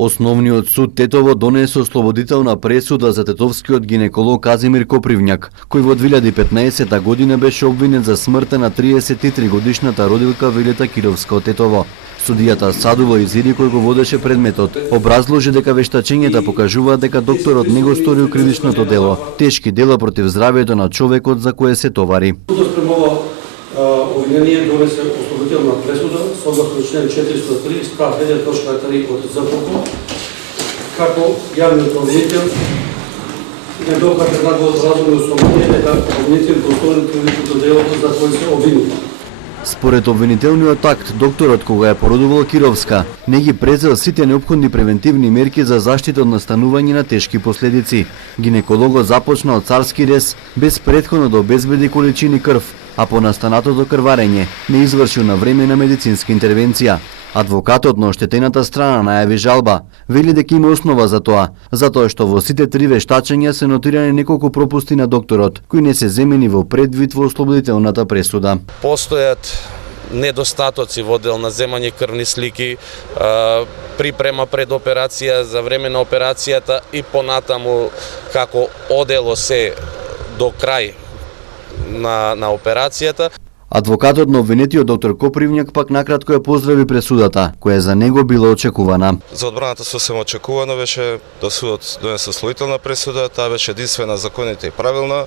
Основниот суд Тетово донесе ослободителна пресуда за тетовскиот гинеколог Казимир Копривњак, кој во 2015 година беше обвинет за смртта на 33 годишната родилка Вилета Кировска од Тетово. Судијата Садово Изири, кој го водеше предметот, образложи дека вештачењата покажуваат дека докторот не го сторил кривичното дело, тешки дела против здравјето на човекот за кое се товари. Обвинение донесе ослободителна пресуда согласно член 403 справ 1.3 од ЗПК, како јавниот обвинител не докаже нагласно разумно ослободение дека обвинител го сторил кривичното дело за кое се обвинува. Според обвинителниот акт, докторот кога ја породувал Кировска, не ги презел сите неопходни превентивни мерки за заштита од настанување на тешки последици. Гинекологот започнал царски рез без претходно да обезбеди количини крв, а по настанатото крварење не извршил навремена медицинска интервенција. Адвокатот на оштетената страна најави жалба. Вели дека има основа за тоа, затоа што во сите три вештачења се нотирани неколку пропусти на докторот, кои не се земени во предвид во ослободителната пресуда. Постојат недостатоци во дел на земање крвни слики, припрема пред операција, за време на операцијата и понатаму како одело се до крај на операцијата. Адвокатот на обвинетиот доктор Копривњак пак накратко ја поздрави пресудата, која за него била очекувана. За одбраната сосем очекувано беше да судот донесе ослободителна пресуда, таа беше единствена, законита и правилна,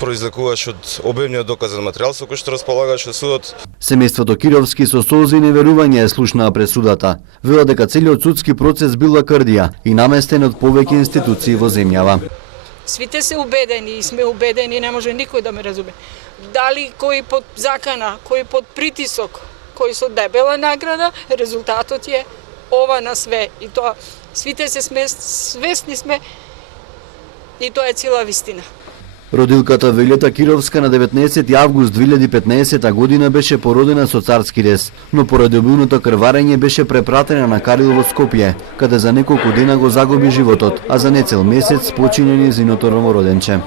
произлегуваше од обемниот доказен материјал со кој што располагаше судот. Семејството Кировски со солзи и неверување ја слушнаа пресудата. Вела дека целиот судски процес бил лакрдија и наместен од повеќе институции во земјава. Свите се убедени и сме убедени, не може никој да ме разуме. Дали кој под закана, кој под притисок, кој со дебела награда, резултатот е ова на све. И тоа, свите се свесни сме и тоа е цела вистина. Родилката Вилета Кировска на 19 август 2015 година беше породена со царски рез, но поради обилното крварење беше препратена на Карилово Скопје, каде за неколку дена го загуби животот, а за нецел месец почине нејзиното новороденче.